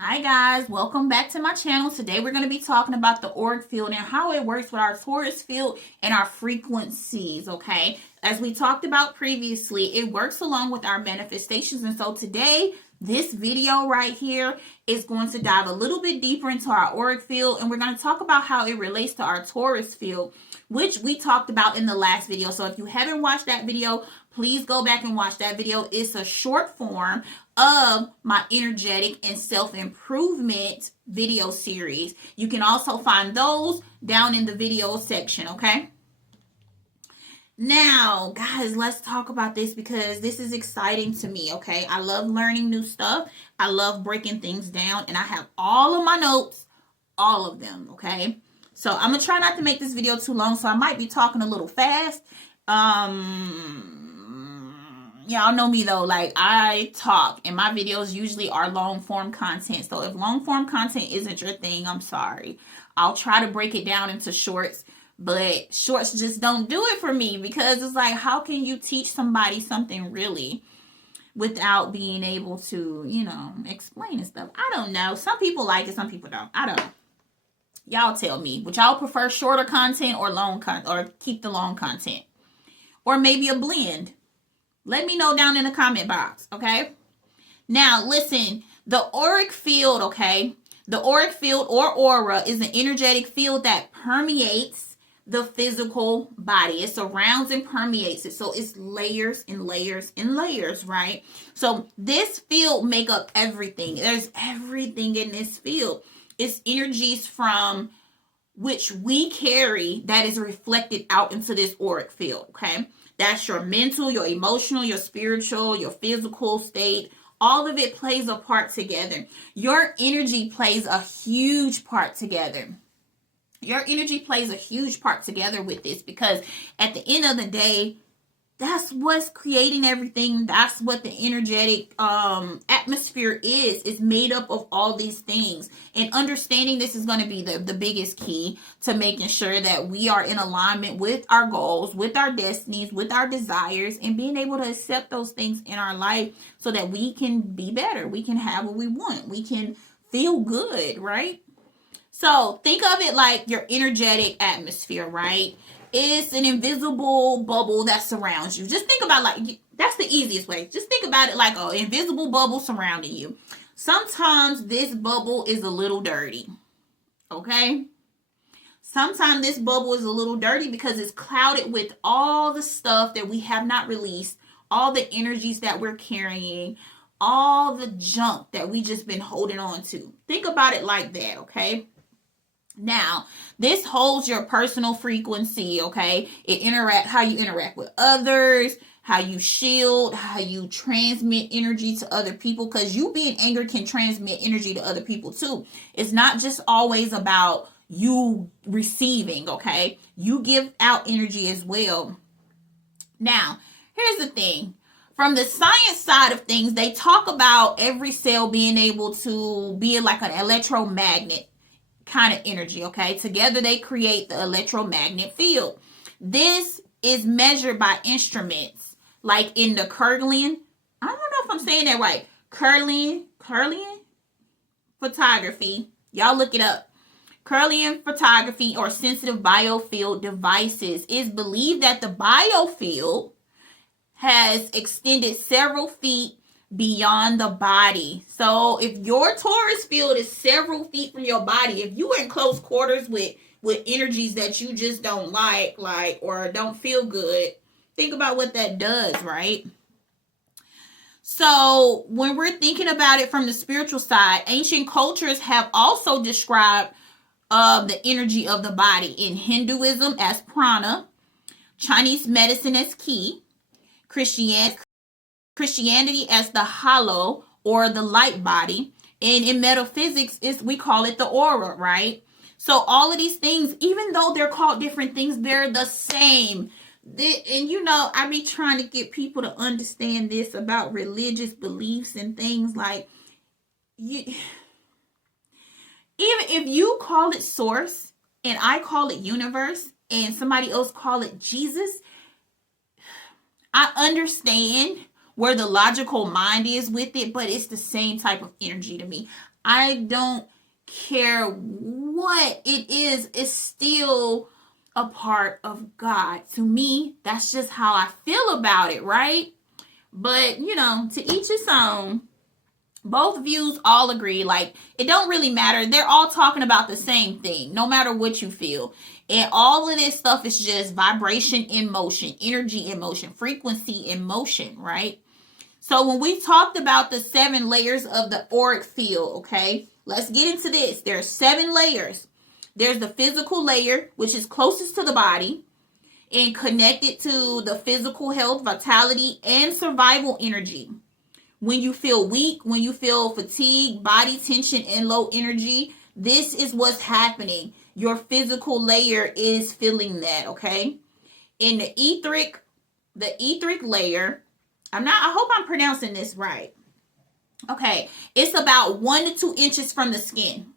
Hi guys, welcome back to my channel. Today we're going to be talking about the auric field and how it works with our torus field and our frequencies, okay? As we talked about previously, it works along with our manifestations, and so today this video right here is going to dive a little bit deeper into our auric field, and we're going to talk about how it relates to our torus field, which we talked about in the last video. So if you haven't watched that video, please go back and watch that video. It's a short form of my energetic and self-improvement video series. You can also find those down in the video section, okay? Now, guys, let's talk about this because this is exciting to me, okay? I love learning new stuff. I love breaking things down, and I have all of my notes, all of them, okay? So I'm going to try not to make this video too long, so I might be talking a little fast. Y'all know me though, like I talk and my videos usually are long form content. So if long form content isn't your thing, I'm sorry. I'll try to break it down into shorts, but shorts just don't do it for me because it's like, how can you teach somebody something really without being able to, explain and stuff? I don't know. Some people like it, some people don't. I don't know. Y'all tell me. Would y'all prefer shorter content or long content, or keep the long content? Or maybe a blend? Let me know down in the comment box, okay? Now, listen, the auric field, okay? The auric field or aura is an energetic field that permeates the physical body. It surrounds and permeates it. So it's layers and layers and layers, right? So this field make up everything. There's everything in this field. It's energies from which we carry that is reflected out into this auric field, okay? That's your mental, your emotional, your spiritual, your physical state. All of it plays a part together. Your energy plays a huge part together. Your energy plays a huge part together with this because at the end of the day, that's what's creating everything. That's what the energetic atmosphere is. It's made up of all these things. And understanding this is going to be the biggest key to making sure that we are in alignment with our goals, with our destinies, with our desires, and being able to accept those things in our life so that we can be better. We can have what we want. We can feel good, right? So think of it like your energetic atmosphere, right? It's an invisible bubble that surrounds you. Just think about that's the easiest way. Just think about it like an invisible bubble surrounding you. Sometimes this bubble is a little dirty, okay? Sometimes this bubble is a little dirty because it's clouded with all the stuff that we have not released, all the energies that we're carrying, all the junk that we just been holding on to. Think about it like that, okay? Now, this holds your personal frequency, okay? How you interact with others, how you shield, how you transmit energy to other people, because you being angry can transmit energy to other people too. It's not just always about you receiving, okay? You give out energy as well. Now, here's the thing. From the science side of things, they talk about every cell being able to be like an electromagnet kind of energy, okay? Together they create the electromagnetic field. This is measured by instruments like in the Kirlian. I don't know if I'm saying that right. Kirlian photography. Y'all look it up. Kirlian photography or sensitive biofield devices. Is believed that the biofield has extended several feet beyond the body. So if your torus field is several feet from your body, if you are in close quarters with energies that you just don't like or don't feel good, think about what that does, right? So when we're thinking about it from the spiritual side, ancient cultures have also described the energy of the body in Hinduism as prana, Chinese medicine as ki, Christianity as the hollow or the light body, and in metaphysics we call it the aura, right? So all of these things, even though they're called different things, they're the same. And I be trying to get people to understand this about religious beliefs and things like even if you call it source and I call it universe and somebody else call it Jesus, I understand where the logical mind is with it, but it's the same type of energy to me. I don't care what it is, it's still a part of God. To me, that's just how I feel about it, right? But, you know, to each his own. Both views all agree. Like, it don't really matter. They're all talking about the same thing, no matter what you feel. And all of this stuff is just vibration in motion, energy in motion, frequency in motion, right? So when we talked about the 7 layers of the auric field, okay, let's get into this. There are 7 layers. There's the physical layer, which is closest to the body and connected to the physical health, vitality, and survival energy. When you feel weak, when you feel fatigue, body tension, and low energy, this is what's happening. Your physical layer is feeling that, okay? In the etheric layer, I hope I'm pronouncing this right. Okay, it's about 1 to 2 inches from the skin.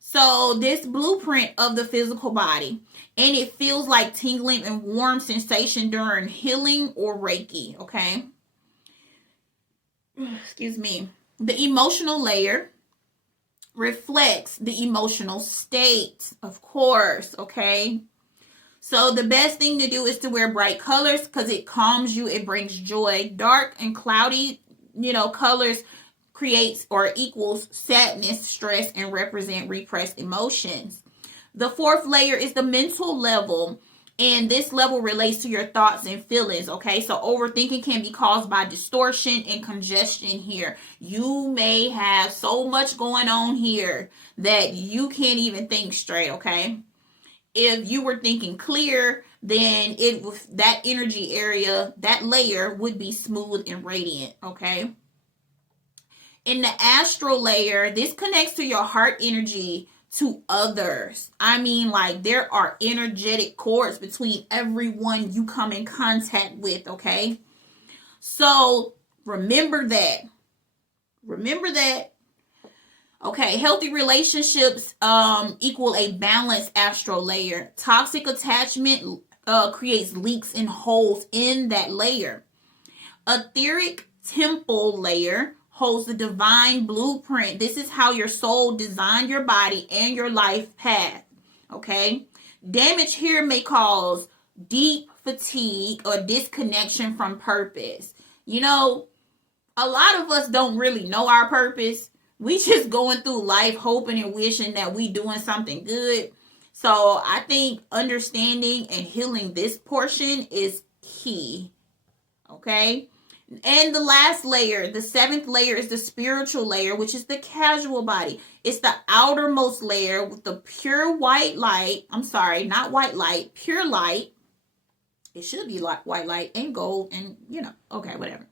So this blueprint of the physical body, and it feels like tingling and warm sensation during healing or Reiki, okay? Excuse me. The emotional layer reflects the emotional state, of course, okay? So the best thing to do is to wear bright colors because it calms you, it brings joy. Dark and cloudy, colors creates or equals sadness, stress, and represent repressed emotions. The 4th layer is the mental level. And this level relates to your thoughts and feelings, okay? So overthinking can be caused by distortion and congestion here. You may have so much going on here that you can't even think straight, okay? If you were thinking clear, then that energy area, that layer would be smooth and radiant, okay? In the astral layer, this connects to your heart energy, to others. I mean, like, there are energetic cords between everyone you come in contact with, okay? So remember that. Okay, healthy relationships equal a balanced astral layer. Toxic attachment creates leaks and holes in that layer. Etheric temple layer holds the divine blueprint. This is how your soul designed your body and your life path, okay? Damage here may cause deep fatigue or disconnection from purpose. A lot of us don't really know our purpose. We just going through life hoping and wishing that we doing something good. So I think understanding and healing this portion is key, okay? And the last layer, the 7th layer, is the spiritual layer, which is the casual body. It's the outermost layer with the pure white light. I'm sorry, not white light, pure light. It should be like white light and gold and, okay, whatever.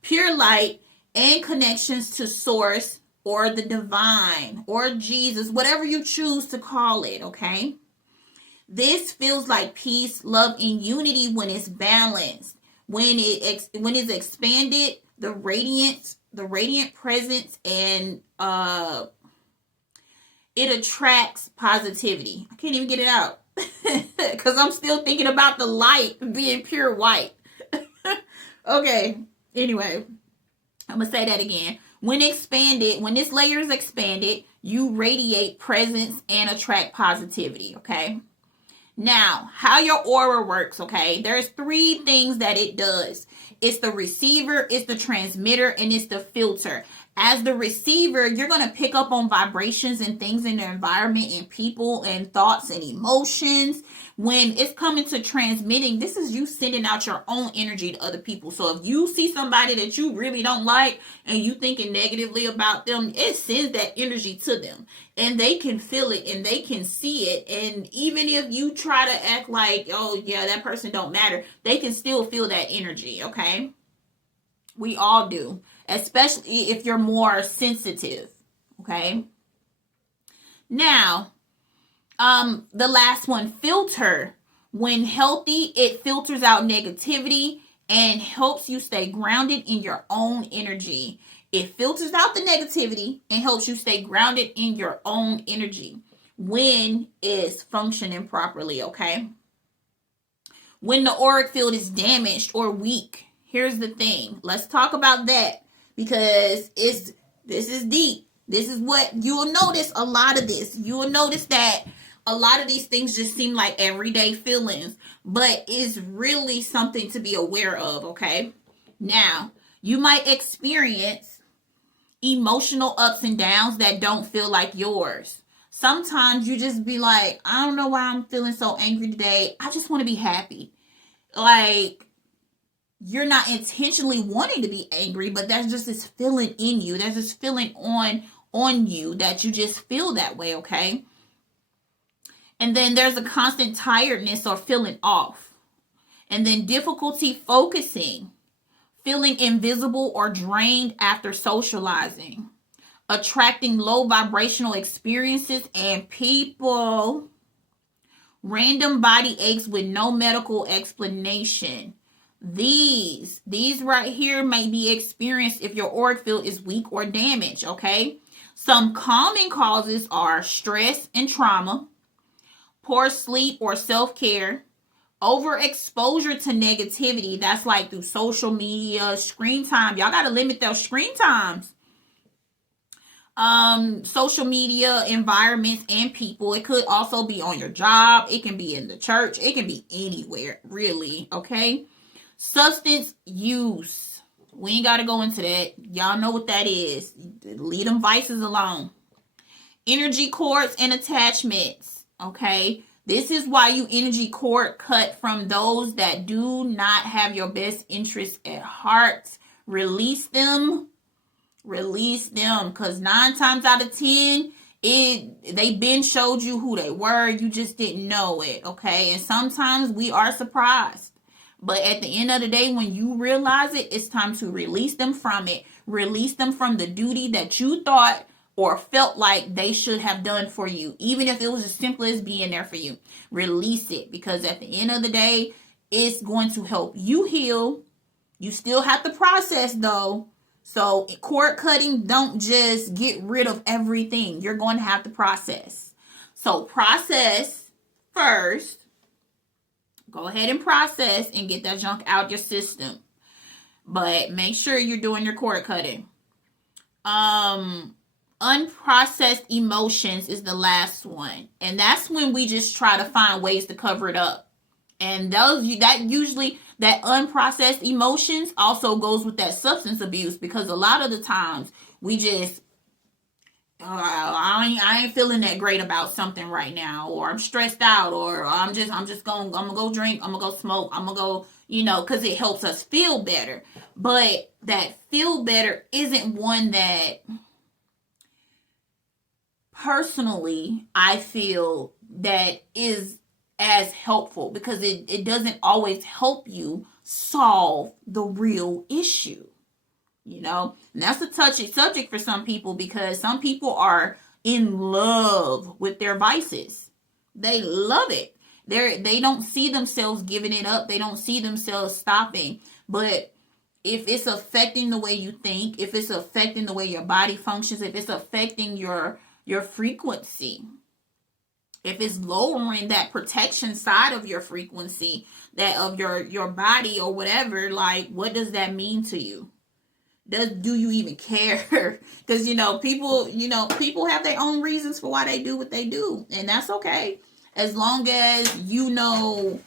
Pure light and connections to source or the divine or Jesus, whatever you choose to call it, okay? This feels like peace, love, and unity when it's balanced. When it's expanded, the radiant presence, and it attracts positivity. I can't even get it out because I'm still thinking about the light being pure white. Okay, anyway, I'm gonna say that again. When this layer is expanded, you radiate presence and attract positivity, okay? Now, how your aura works, okay? There's 3 things that it does. It's the receiver, it's the transmitter, and it's the filter. As the receiver, you're going to pick up on vibrations and things in the environment and people and thoughts and emotions. When it's coming to transmitting, this is you sending out your own energy to other people. So if you see somebody that you really don't like and you thinking negatively about them, it sends that energy to them. And they can feel it and they can see it. And even if you try to act like, oh yeah, that person don't matter, they can still feel that energy, okay? We all do, especially if you're more sensitive, okay? Now, the last one, filter. When healthy, it filters out negativity and helps you stay grounded in your own energy. It filters out the negativity and helps you stay grounded in your own energy when it's functioning properly, okay? When the auric field is damaged or weak, here's the thing. Let's talk about that, because this is deep. This is what you'll notice. A lot of this, you will notice that a lot of these things just seem like everyday feelings, but it's really something to be aware of. Okay, now you might experience emotional ups and downs that don't feel like yours. Sometimes you just be like, I don't know why I'm feeling so angry today. I just want to be happy. Like, you're not intentionally wanting to be angry, but that's just this feeling in you. There's this feeling on you that you just feel that way, okay? And then there's a constant tiredness or feeling off. And then difficulty focusing, feeling invisible or drained after socializing, attracting low vibrational experiences and people, random body aches with no medical explanation. These right here may be experienced if your auric field is weak or damaged, okay? Some common causes are stress and trauma, poor sleep or self-care, overexposure to negativity. That's like through social media, screen time. Y'all got to limit those screen times. Social media environments and people. It could also be on your job. It can be in the church. It can be anywhere, really, okay? Substance use. We ain't got to go into that. Y'all know what that is. Leave them vices alone. Energy cords and attachments, okay? This is why you energy cord cut from those that do not have your best interest at heart. Release them. Release them, because 9 times out of 10, they been showed you who they were. You just didn't know it, okay? And sometimes we are surprised. But at the end of the day, when you realize it, it's time to release them from it. Release them from the duty that you thought or felt like they should have done for you, even if it was as simple as being there for you. Release it, because at the end of the day, it's going to help you heal. You still have to process, though. So cord cutting, don't just get rid of everything. You're going to have to process. So process first. Go ahead and process and get that junk out your system. But make sure you're doing your cord cutting. Unprocessed emotions is the last one. And that's when we just try to find ways to cover it up. And that unprocessed emotions also goes with that substance abuse, because a lot of the times we just, I ain't feeling that great about something right now, or I'm stressed out, or I'm gonna go drink, I'm gonna go smoke, I'm gonna go, because it helps us feel better. But that feel better isn't one that personally I feel that is as helpful, because it doesn't always help you solve the real issue. And that's a touchy subject for some people, because some people are in love with their vices. They love it. They don't see themselves giving it up. They don't see themselves stopping. But if it's affecting the way you think, if it's affecting the way your body functions, if it's affecting your frequency, if it's lowering that protection side of your frequency, that of your body or whatever, like, what does that mean to you? Do you even care? Because people have their own reasons for why they do what they do, and that's okay, as long as you know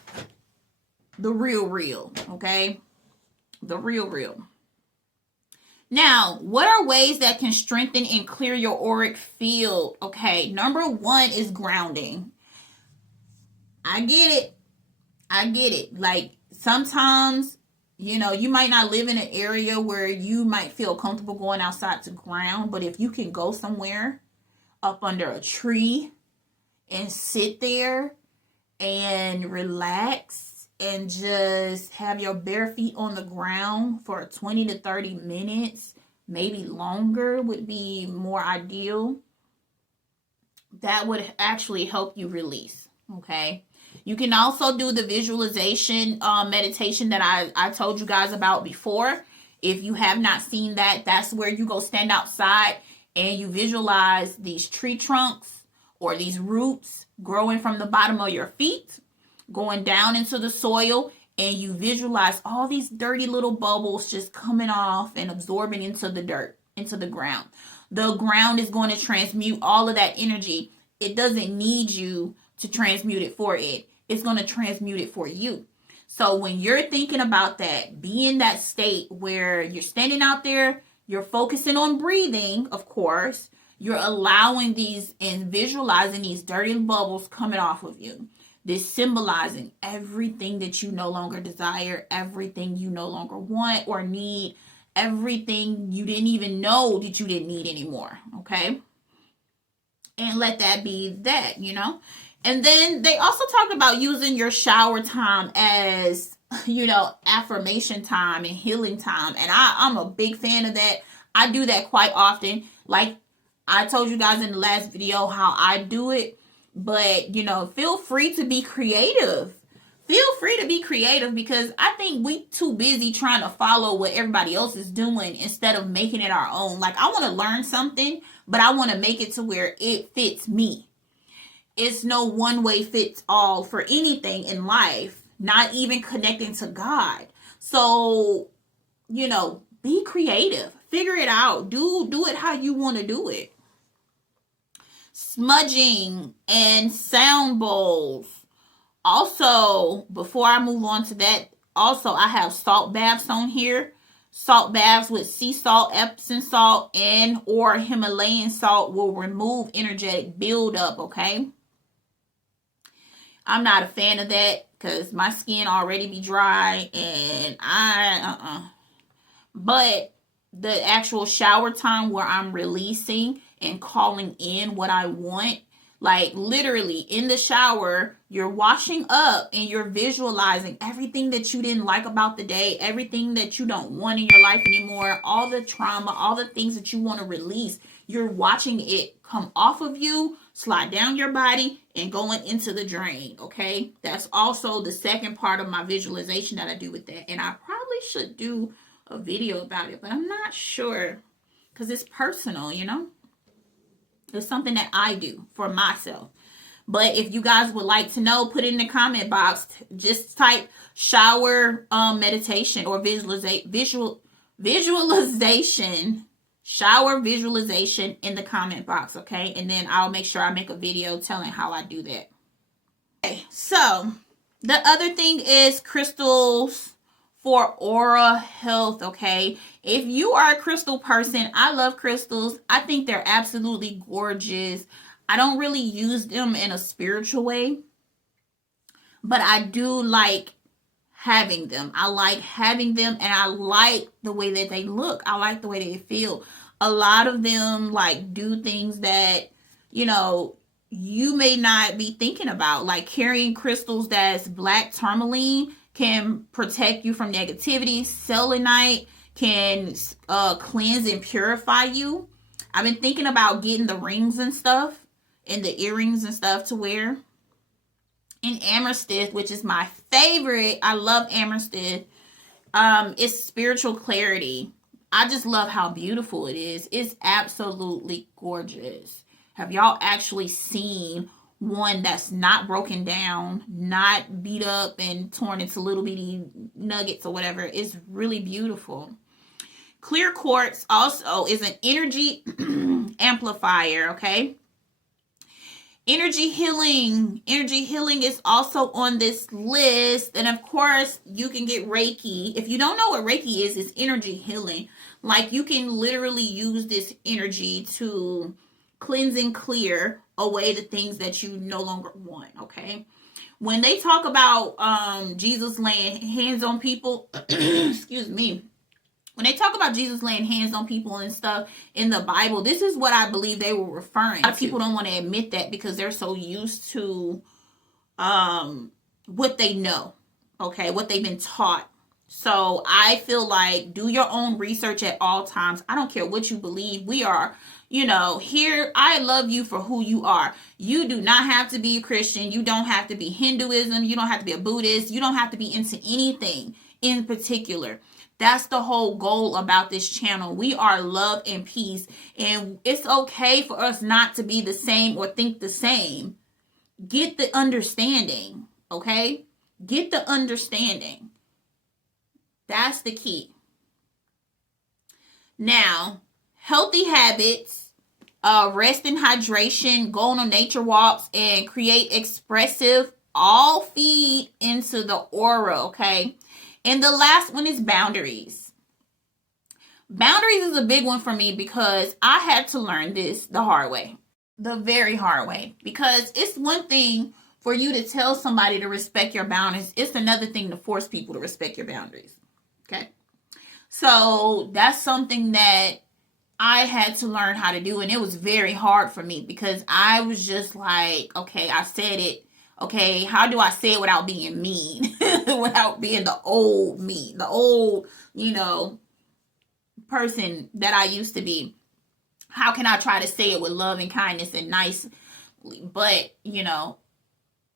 the real, okay? The real. Now, what are ways that can strengthen and clear your auric field? Okay, number 1 is grounding. I get it. Like, sometimes, you might not live in an area where you might feel comfortable going outside to ground, but if you can go somewhere up under a tree and sit there and relax and just have your bare feet on the ground for 20 to 30 minutes, maybe longer would be more ideal. That would actually help you release, okay? You can also do the visualization meditation that I told you guys about before. If you have not seen that, that's where you go stand outside and you visualize these tree trunks or these roots growing from the bottom of your feet, going down into the soil, and you visualize all these dirty little bubbles just coming off and absorbing into the dirt, into the ground. The ground is going to transmute all of that energy. It doesn't need you to transmute it for it. It's going to transmute it for you. So when you're thinking about that, be in that state where you're standing out there, you're focusing on breathing, of course, you're allowing these and visualizing these dirty bubbles coming off of you. This symbolizing everything that you no longer desire, everything you no longer want or need, everything you didn't even know that you didn't need anymore, okay? And let that be that, you know? And then they also talked about using your shower time as, you know, affirmation time and healing time. And I'm a big fan of that. I do that quite often. Like I told you guys in the last video how I do it. But, you know, feel free to be creative. Feel free to be creative, because I think we too busy trying to follow what everybody else is doing instead of making it our own. Like, I want to learn something, but I want to make it to where it fits me. It's no one way fits all for anything in life, not even connecting to God. So, you know, be creative. Figure it out. Do it how you want to do it. Smudging and sound bowls. Also, before I move on to that, also I have salt baths on here. Salt baths with sea salt, Epsom salt, and or Himalayan salt will remove energetic buildup, okay? I'm not a fan of that because my skin already be dry and But the actual shower time where I'm releasing and calling in what I want, like literally in the shower, you're washing up and you're visualizing everything that you didn't like about the day, everything that you don't want in your life anymore, all the trauma, all the things that you want to release. You're watching it come off of you, slide down your body, and going into the drain, okay? That's also the second part of my visualization that I do with that. And I probably should do a video about it, but I'm not sure because it's personal, you know? It's something that I do for myself. But if you guys would like to know, put it in the comment box. Just type shower meditation or visualization, shower visualization in the comment box, okay? And then I'll make sure I make a video telling how I do that. Okay, so the other thing is crystals for aura health, okay? If you are a crystal person, I love crystals. I think they're absolutely gorgeous. I don't really use them in a spiritual way, but I do like having them. I like having them, and I like the way that they look. I like the way they feel. A lot of them like do things that, you know, you may not be thinking about, like carrying crystals that's black tourmaline can protect you from negativity. Selenite can cleanse and purify you. I've been thinking about getting the rings and stuff and the earrings and stuff to wear. And amethyst, which is my favorite. I love amethyst. It's spiritual clarity. I just love how beautiful it is. It's absolutely gorgeous. Have y'all actually seen one that's not broken down, not beat up and torn into little bitty nuggets or whatever? It's really beautiful. Clear quartz also is an energy amplifier, okay? Energy healing is also on this list. And of course, you can get Reiki. If you don't know what Reiki is, it's energy healing. Like, you can literally use this energy to cleanse and clear away the things that you no longer want, okay? When they talk about Jesus laying hands on people, excuse me, when they talk about Jesus laying hands on people and stuff in the Bible, this is what I believe they were referring to. A lot of people don't want to admit that because they're so used to what they know, okay, what they've been taught. So I feel like do your own research at all times. I don't care what you believe. We are, you know, here. I love you for who you are. You do not have to be a Christian. You don't have to be Hinduism. You don't have to be a Buddhist. You don't have to be into anything in particular. That's the whole goal about this channel. We are love and peace. And it's okay for us not to be the same or think the same. Get the understanding, okay? Get the understanding. That's the key. Now, healthy habits, rest and hydration, going on nature walks, and create expressive, all feed into the aura, okay? And the last one is boundaries. Boundaries is a big one for me because I had to learn this the hard way. The very hard way. Because it's one thing for you to tell somebody to respect your boundaries. It's another thing to force people to respect your boundaries. Okay? So that's something that I had to learn how to do. And it was very hard for me because I was just like, okay, I said it. Okay, how do I say it without being mean? Without being the old me. The old, person that I used to be. How can I try to say it with love and kindness and nicely? But,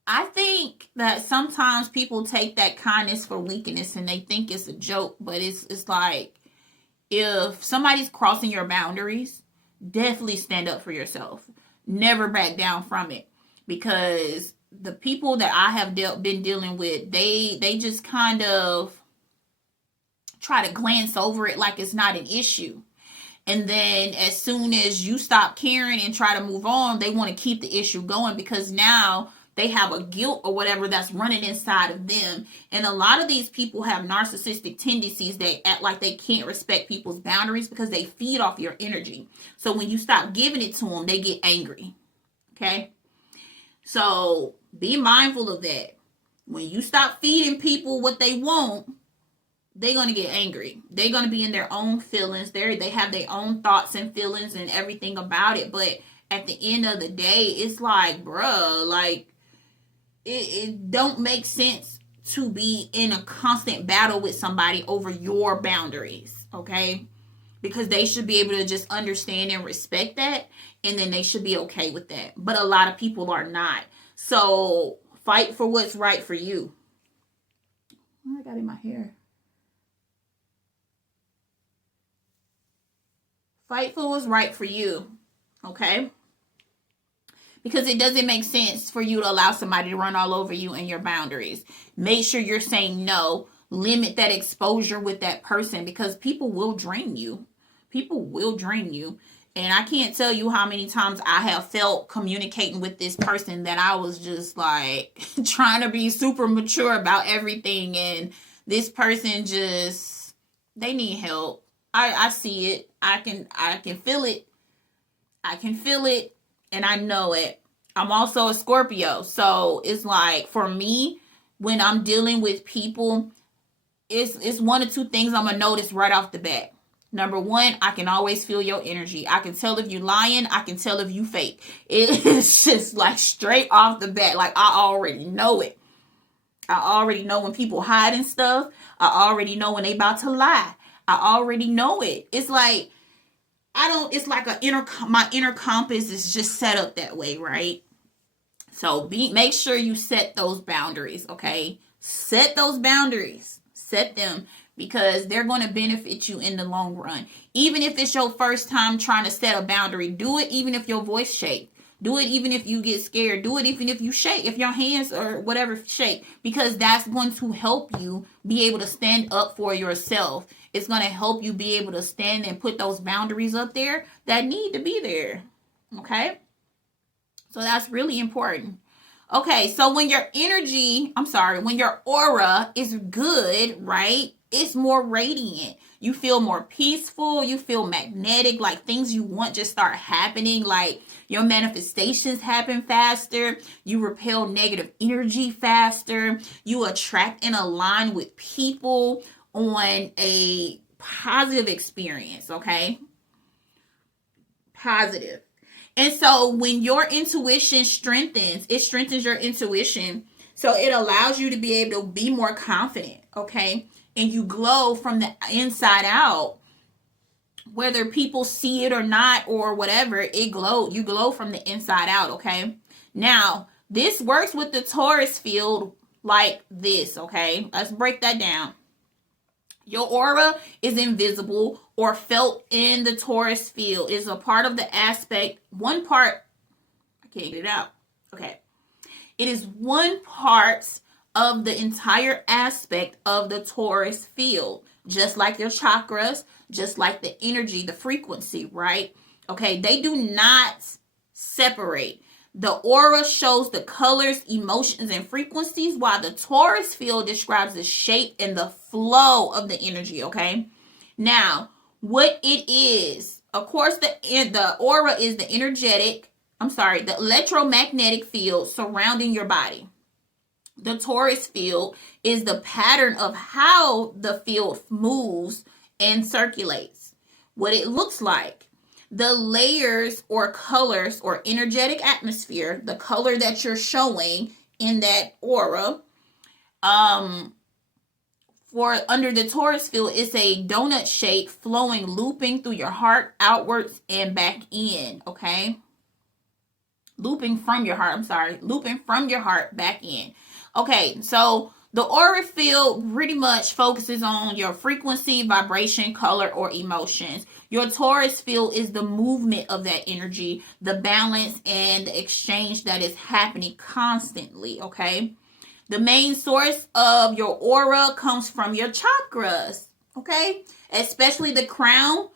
I think that sometimes people take that kindness for weakness and they think it's a joke, but it's like, if somebody's crossing your boundaries, definitely stand up for yourself. Never back down from it. Because the people that I have been dealing with, they just kind of try to glance over it like it's not an issue. And then as soon as you stop caring and try to move on, they want to keep the issue going because now they have a guilt or whatever that's running inside of them. And a lot of these people have narcissistic tendencies that act like they can't respect people's boundaries because they feed off your energy. So when you stop giving it to them, they get angry. Okay? So be mindful of that. When you stop feeding people what they want, they're going to get angry. They're going to be in their own feelings. They have their own thoughts and feelings and everything about it. But at the end of the day, it's like, bruh, like, it don't make sense to be in a constant battle with somebody over your boundaries, okay? Because they should be able to just understand and respect that, and then they should be okay with that. But a lot of people are not. So fight for what's right for you. Oh, I got in my hair. Fight for what's right for you, okay? Because it doesn't make sense for you to allow somebody to run all over you and your boundaries. Make sure you're saying no. Limit that exposure with that person because people will drain you. People will drain you. And I can't tell you how many times I have felt communicating with this person that I was just like trying to be super mature about everything. And this person just, they need help. I see it. I can feel it. I can feel it. And I know it. I'm also a Scorpio. So it's like for me, when I'm dealing with people, it's one or two things I'm going to notice right off the bat. Number one, I can always feel your energy. I can tell if you're lying. I can tell if you fake. It's just like straight off the bat. Like I already know it. I already know when people hiding stuff. I already know when they about to lie. I already know it. It's like, it's like my inner compass is just set up that way, right? So make sure you set those boundaries, okay? Set those boundaries. Set them because they're going to benefit you in the long run. Even if it's your first time trying to set a boundary, do it even if your voice shakes. Do it even if you get scared. Do it even if you shake, if your hands or whatever shake, because that's going to help you be able to stand up for yourself. It's going to help you be able to stand and put those boundaries up there that need to be there. Okay? So that's really important. Okay, so when your when your aura is good, right? It's more radiant. You feel more peaceful. You feel magnetic. Like things you want just start happening. Like your manifestations happen faster. You repel negative energy faster. You attract and align with people on a positive experience, okay? Positive. And so when your intuition strengthens, it strengthens your intuition. So it allows you to be able to be more confident, okay? And you glow from the inside out. Whether people see it or not or whatever, you glow from the inside out, okay? Now, this works with the Taurus field like this, okay? Let's break that down. Your aura is invisible or felt in the Taurus field. It's a part of the aspect. One part, I can't get it out. Okay. It is one part of the entire aspect of the torus field, just like your chakras, just like the energy, the frequency, right? Okay, they do not separate. The aura shows the colors, emotions, and frequencies, while the torus field describes the shape and the flow of the energy, okay? Now, what it is, of course, the aura is the the electromagnetic field surrounding your body. The torus field is the pattern of how the field moves and circulates, what it looks like, the layers or colors or energetic atmosphere, the color that you're showing in that aura. For under the torus field, it's a donut shape flowing, looping through your heart outwards and back in, okay? Looping from your heart back in. Okay, so the aura field pretty much focuses on your frequency, vibration, color, or emotions. Your torus field is the movement of that energy, the balance, and the exchange that is happening constantly, okay? The main source of your aura comes from your chakras, okay? Especially the crown,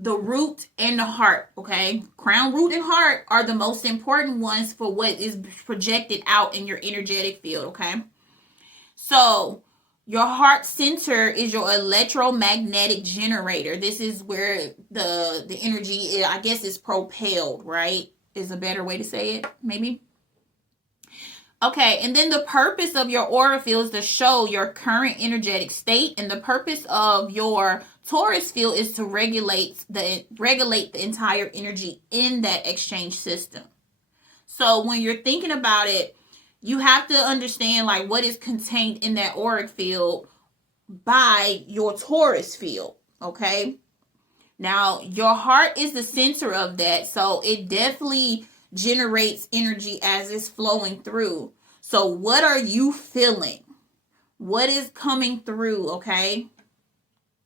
the root, and the heart, okay? Crown, root, and heart are the most important ones for what is projected out in your energetic field, okay? So, your heart center is your electromagnetic generator. This is where the energy, I guess, is propelled, right? Is a better way to say it, maybe? Okay, and then the purpose of your aura field is to show your current energetic state, and the purpose of your torus field is to regulate the entire energy in that exchange system. So when you're thinking about it, you have to understand like what is contained in that auric field by your torus field, okay? Now, your heart is the center of that, so it definitely generates energy as it's flowing through. So what are you feeling? What is coming through, okay?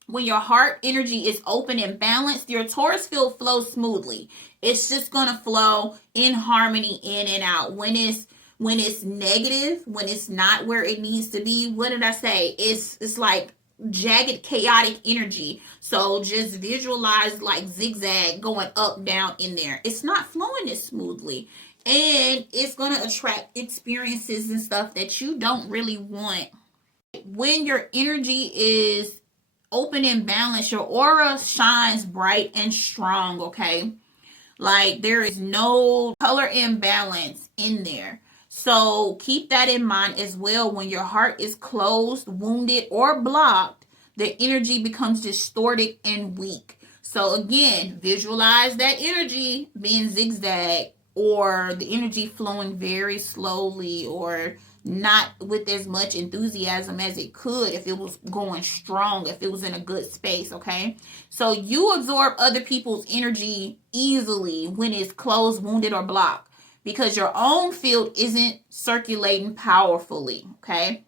When your heart energy is open and balanced, your torus field flows smoothly. It's just going to flow in harmony in and out. When it's negative, when it's not where it needs to be, what did I say? It's like jagged, chaotic energy. So just visualize like zigzag going up, down in there. It's not flowing as smoothly. And it's going to attract experiences and stuff that you don't really want. When your energy is open and balanced, your aura shines bright and strong, okay? Like there is no color imbalance in there. So keep that in mind as well. When your heart is closed, wounded, or blocked, the energy becomes distorted and weak. So again, visualize that energy being zigzag, or the energy flowing very slowly, or not with as much enthusiasm as it could if it was going strong, if it was in a good space, okay? So you absorb other people's energy easily when it's closed, wounded, or blocked, because your own field isn't circulating powerfully, okay?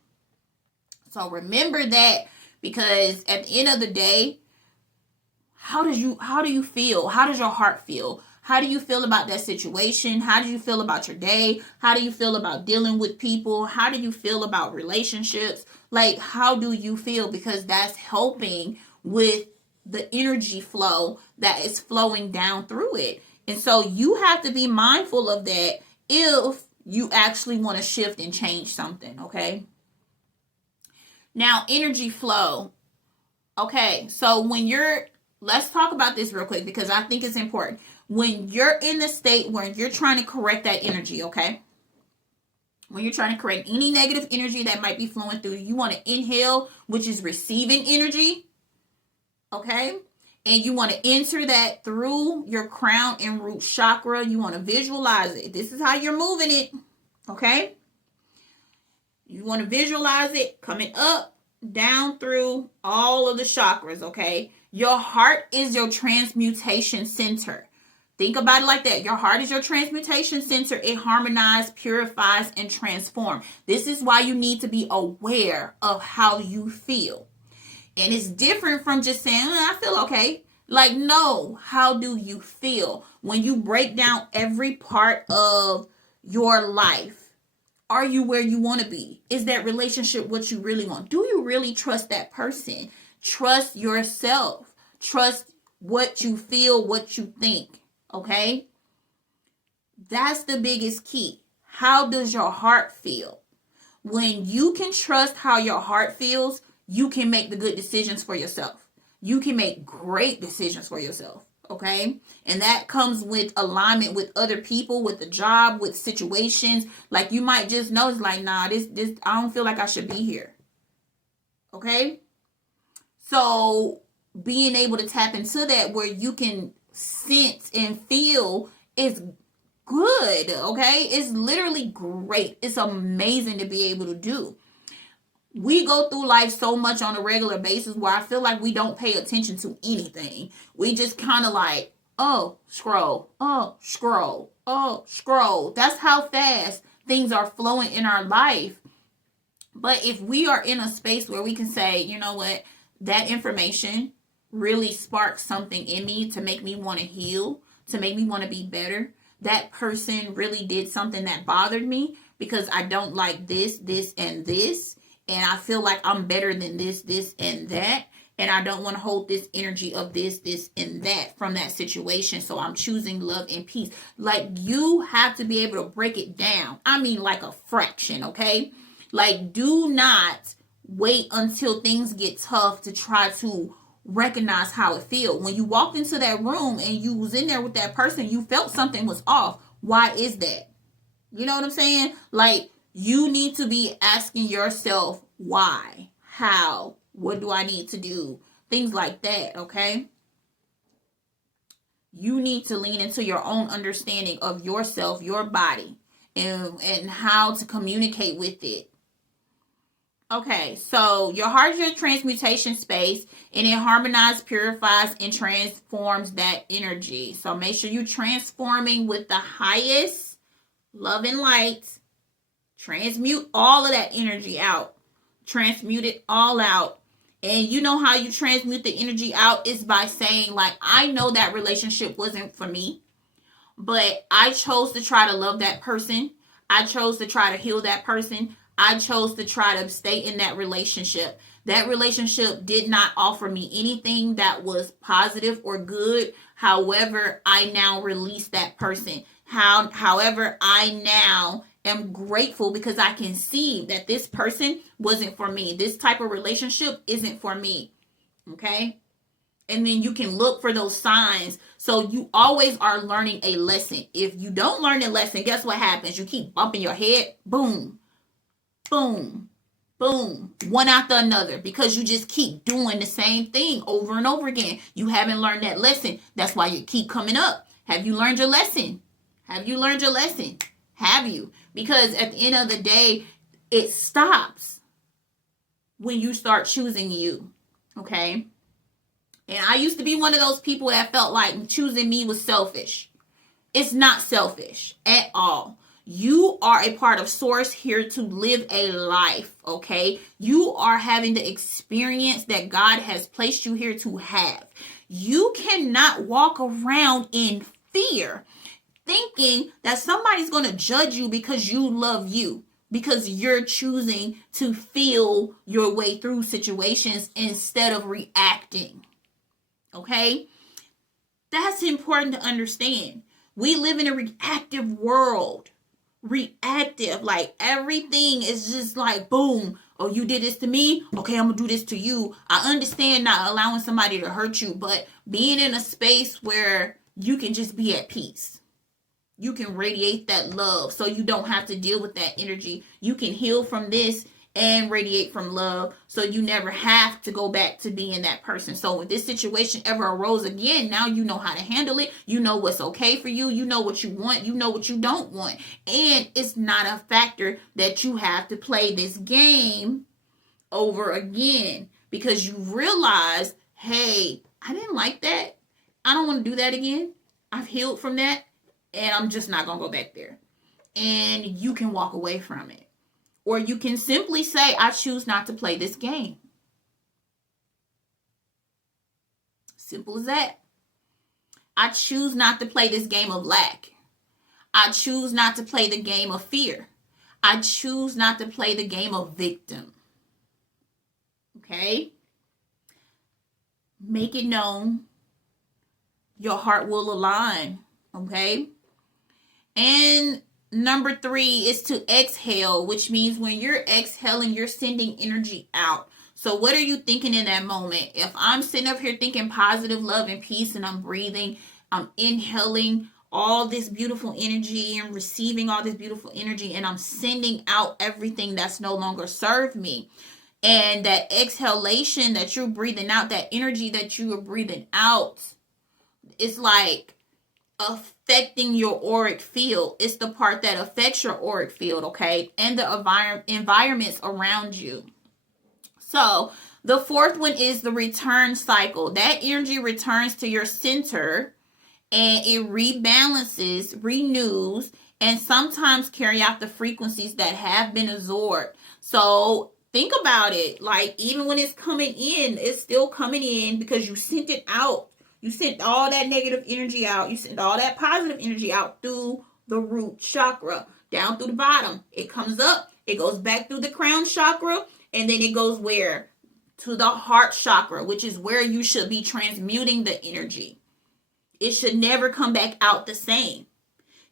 So remember that, because at the end of the day, how do you feel? How does your heart feel? How do you feel about that situation? How do you feel about your day? How do you feel about dealing with people? How do you feel about relationships? Like, how do you feel? Because that's helping with the energy flow that is flowing down through it. And so you have to be mindful of that if you actually want to shift and change something, okay? Now, energy flow. Okay, so let's talk about this real quick because I think it's important. When you're in the state where you're trying to correct that energy, okay? When you're trying to correct any negative energy that might be flowing through, you want to inhale, which is receiving energy, okay? And you want to enter that through your crown and root chakra. You want to visualize it. This is how you're moving it, okay? You want to visualize it coming up, down through all of the chakras, okay? Your heart is your transmutation center. Think about it like that. Your heart is your transmutation center. It harmonizes, purifies, and transforms. This is why you need to be aware of how you feel. And it's different from just saying, I feel okay. Like, no, how do you feel? When you break down every part of your life, Are you where you want to be? Is that relationship what you really want? Do you really trust that person? Trust yourself. Trust what you feel, what you think. Okay? That's the biggest key. How does your heart feel? When you can trust how your heart feels, you can make the good decisions for yourself. You can make great decisions for yourself. Okay? And that comes with alignment with other people, with the job, with situations. Like you might just know it's like, nah, this I don't feel like I should be here. Okay? So being able to tap into that where you can sense and feel is good. Okay? It's literally great. It's amazing to be able to do. We go through life so much on a regular basis where I feel like we don't pay attention to anything. We just kind of like, oh, scroll, oh, scroll, oh, scroll. That's how fast things are flowing in our life. But if we are in a space where we can say, you know what, that information really sparks something in me to make me want to heal, to make me want to be better. That person really did something that bothered me because I don't like this, and this. And I feel like I'm better than this, and that. And I don't want to hold this energy of this, and that from that situation. So I'm choosing love and peace. Like, you have to be able to break it down. I mean, like a fraction, okay? Like, do not wait until things get tough to try to recognize how it feels. When you walked into that room and you was in there with that person, you felt something was off. Why is that? You know what I'm saying? Like, you need to be asking yourself why, how, what do I need to do? Things like that, okay? You need to lean into your own understanding of yourself, your body, and how to communicate with it. Okay, so your heart is your transmutation space, and it harmonizes, purifies, and transforms that energy. So make sure you're transforming with the highest love and light. Transmute all of that energy out. Transmute it all out. And you know how you transmute the energy out is by saying, like, I know that relationship wasn't for me, but I chose to try to love that person. I chose to try to heal that person. I chose to try to stay in that relationship. That relationship did not offer me anything that was positive or good. However, I now release that person. However, I now am grateful because I can see that this person wasn't for me. This type of relationship isn't for me. Okay? And then you can look for those signs. So you always are learning a lesson. If you don't learn a lesson, guess what happens? You keep bumping your head. Boom. Boom. Boom. One after another. Because you just keep doing the same thing over and over again. You haven't learned that lesson. That's why you keep coming up. Have you learned your lesson? Have you learned your lesson? Have you? Because at the end of the day, it stops when you start choosing you. Okay? And I used to be one of those people that felt like choosing me was selfish. It's not selfish at all. You are a part of Source here to live a life, okay? You are having the experience that God has placed you here to have. You cannot walk around in fear thinking that somebody's going to judge you because you love you, because you're choosing to feel your way through situations instead of reacting. Okay? That's important to understand. We live in a reactive world. Reactive. Like, everything is just like, boom. Oh, you did this to me? Okay, I'm going to do this to you. I understand not allowing somebody to hurt you, but being in a space where you can just be at peace. You can radiate that love so you don't have to deal with that energy. You can heal from this and radiate from love so you never have to go back to being that person. So if this situation ever arose again, now you know how to handle it. You know what's okay for you. You know what you want. You know what you don't want. And it's not a factor that you have to play this game over again because you realize, hey, I didn't like that. I don't want to do that again. I've healed from that. And I'm just not going to go back there. And you can walk away from it. Or you can simply say, I choose not to play this game. Simple as that. I choose not to play this game of lack. I choose not to play the game of fear. I choose not to play the game of victim. Okay? Make it known. Your heart will align. Okay? And number 3 is to exhale, which means when you're exhaling, you're sending energy out. So what are you thinking in that moment? If I'm sitting up here thinking positive love and peace, and I'm breathing, I'm inhaling all this beautiful energy and receiving all this beautiful energy, and I'm sending out everything that's no longer served me. And that exhalation that you're breathing out, that energy that you are breathing out, it's like affecting your auric field. It's the part that affects your auric field, okay? And the environments around you. So the 4th one is the return cycle. That energy returns to your center, and it rebalances, renews, and sometimes carry out the frequencies that have been absorbed. So think about it. Like, even when it's coming in, it's still coming in because you sent it out. You sent all that negative energy out. You sent all that positive energy out through the root chakra, down through the bottom. It comes up, it goes back through the crown chakra, and then it goes where? To the heart chakra, which is where you should be transmuting the energy. It should never come back out the same.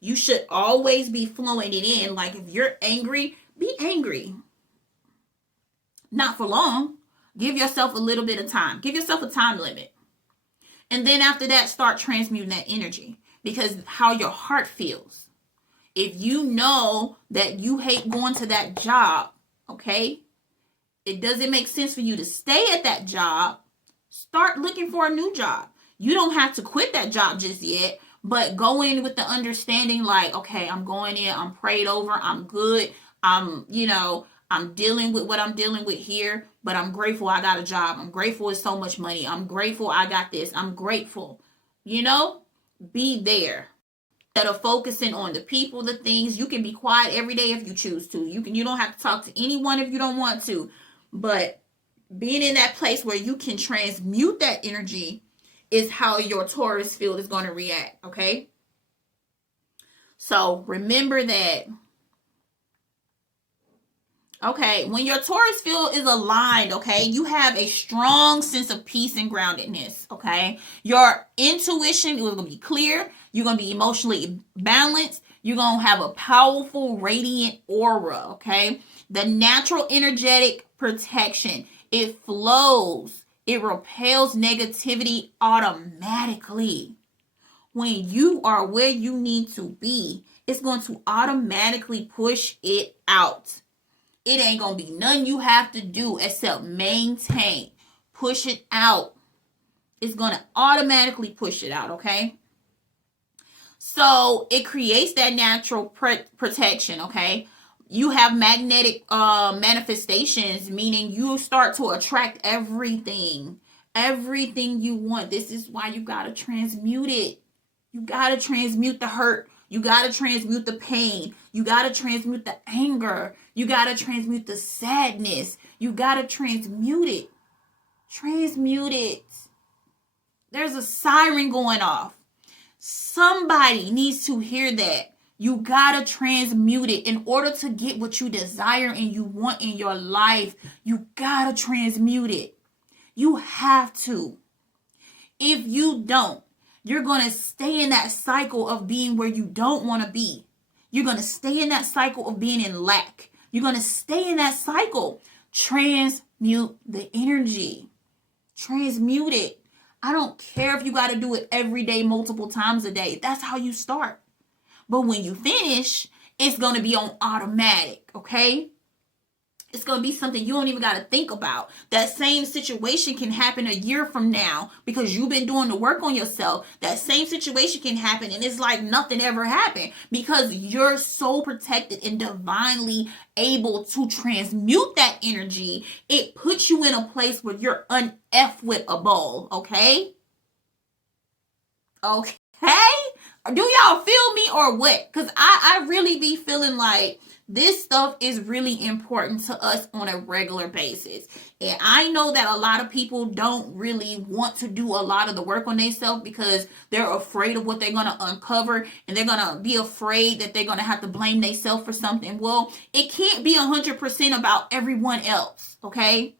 You should always be flowing it in. Like, if you're angry, be angry. Not for long. Give yourself a little bit of time. Give yourself a time limit. And then after that, start transmuting that energy, because how your heart feels. If you know that you hate going to that job, okay, it doesn't make sense for you to stay at that job. Start looking for a new job. You don't have to quit that job just yet, but go in with the understanding like, okay, I'm going in, I'm prayed over, I'm good. I'm dealing with what I'm dealing with here, but I'm grateful I got a job. I'm grateful it's so much money. I'm grateful I got this. I'm grateful. Be there. Instead of focusing on the people, the things, you can be quiet every day if you choose to. You don't have to talk to anyone if you don't want to. But being in that place where you can transmute that energy is how your Taurus field is going to react, okay? So remember that. Okay, when your Taurus field is aligned, okay, you have a strong sense of peace and groundedness, okay? Your intuition is going to be clear. You're going to be emotionally balanced. You're going to have a powerful, radiant aura, okay? The natural energetic protection. It flows. It repels negativity automatically. When you are where you need to be, it's going to automatically push it out. It ain't going to be nothing you have to do except maintain. Push it out. It's going to automatically push it out, okay? So it creates that natural protection, okay? You have magnetic manifestations, meaning you start to attract everything you want. This is why you got to transmute it. You got to transmute the hurt. You got to transmute the pain. You got to transmute the anger. You got to transmute the sadness. You got to transmute it. Transmute it. There's a siren going off. Somebody needs to hear that. You got to transmute it in order to get what you desire and you want in your life. You got to transmute it. You have to. If you don't, you're going to stay in that cycle of being where you don't want to be. You're going to stay in that cycle of being in lack. You're going to stay in that cycle. Transmute the energy. Transmute it. I don't care if you got to do it every day, multiple times a day. That's how you start. But when you finish, it's going to be on automatic, okay? It's going to be something you don't even got to think about. That same situation can happen a year from now because you've been doing the work on yourself. That same situation can happen and it's like nothing ever happened because you're so protected and divinely able to transmute that energy. It puts you in a place where you're uneffable, okay? Okay? Do y'all feel me or what? Because I really be feeling like this stuff is really important to us on a regular basis. And I know that a lot of people don't really want to do a lot of the work on themselves because they're afraid of what they're going to uncover, and they're going to be afraid that they're going to have to blame themselves for something. Well, it can't be 100% about everyone else, okay?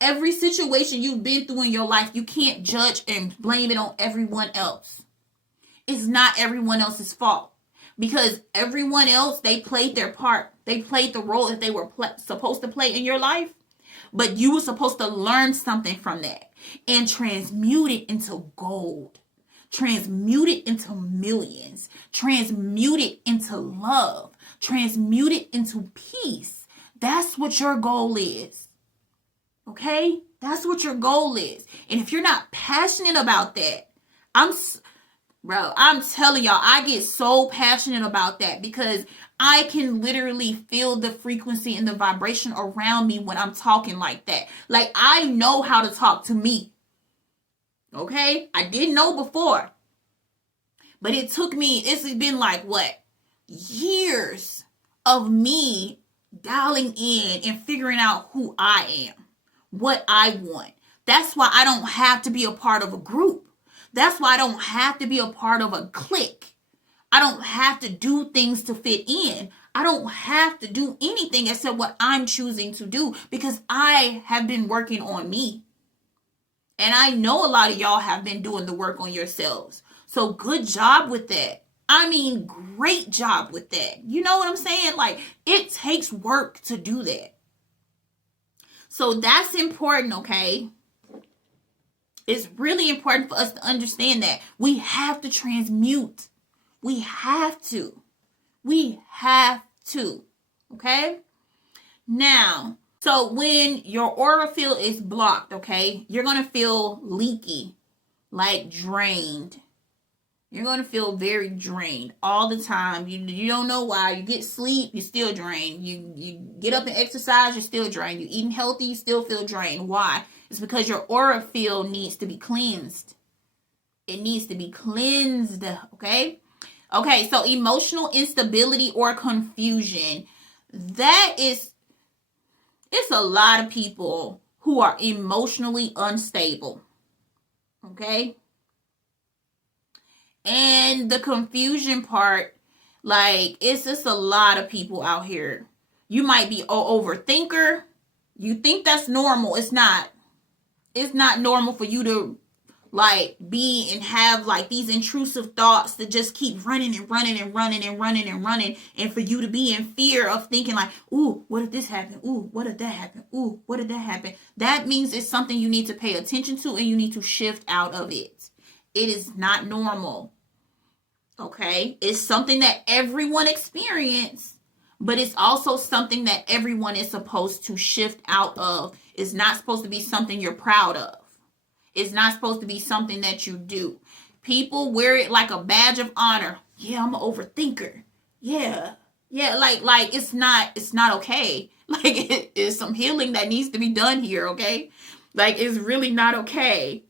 Every situation you've been through in your life, you can't judge and blame it on everyone else. It's not everyone else's fault, because everyone else, they played their part. They played the role that they were supposed to play in your life, but you were supposed to learn something from that and transmute it into gold, transmute it into millions, transmute it into love, transmute it into peace. That's what your goal is. Okay? That's what your goal is. And if you're not passionate about that, I'm telling y'all, I get so passionate about that because I can literally feel the frequency and the vibration around me when I'm talking like that. Like, I know how to talk to me. Okay? I didn't know before. But it took me, it's been like, what? Years of me dialing in and figuring out who I am, what I want. That's why I don't have to be a part of a group. That's why I don't have to be a part of a clique. I don't have to do things to fit in. I don't have to do anything except what I'm choosing to do because I have been working on me. And I know a lot of y'all have been doing the work on yourselves. So good job with that. I mean, great job with that. You know what I'm saying? Like, it takes work to do that. So that's important, okay? It's really important for us to understand that we have to transmute. We have to. We have to. Okay? Now, so when your aura field is blocked, okay, you're going to feel leaky, like drained. You're going to feel very drained all the time. You don't know why. You get sleep, you're still drained. You get up and exercise, you're still drained. You're eating healthy, you still feel drained. Why? It's because your aura field needs to be cleansed. It needs to be cleansed, okay? Okay, so emotional instability or confusion. It's a lot of people who are emotionally unstable, okay? And the confusion part, like, it's just a lot of people out here. You might be an overthinker. You think that's normal. It's not. It's not normal for you to like be and have like these intrusive thoughts that just keep running and running and running and running and running, and for you to be in fear of thinking like, ooh, what if this happened? Ooh, what if that happened? Ooh, what if that happened? That means it's something you need to pay attention to and you need to shift out of it. It is not normal. Okay? It's something that everyone experiences, but it's also something that everyone is supposed to shift out of. It's not supposed to be something you're proud of. It's not supposed to be something that you do. People wear it like a badge of honor. Yeah, I'm an overthinker. Yeah. Yeah, like it's not okay. Like it is some healing that needs to be done here, okay? Like, it's really not okay.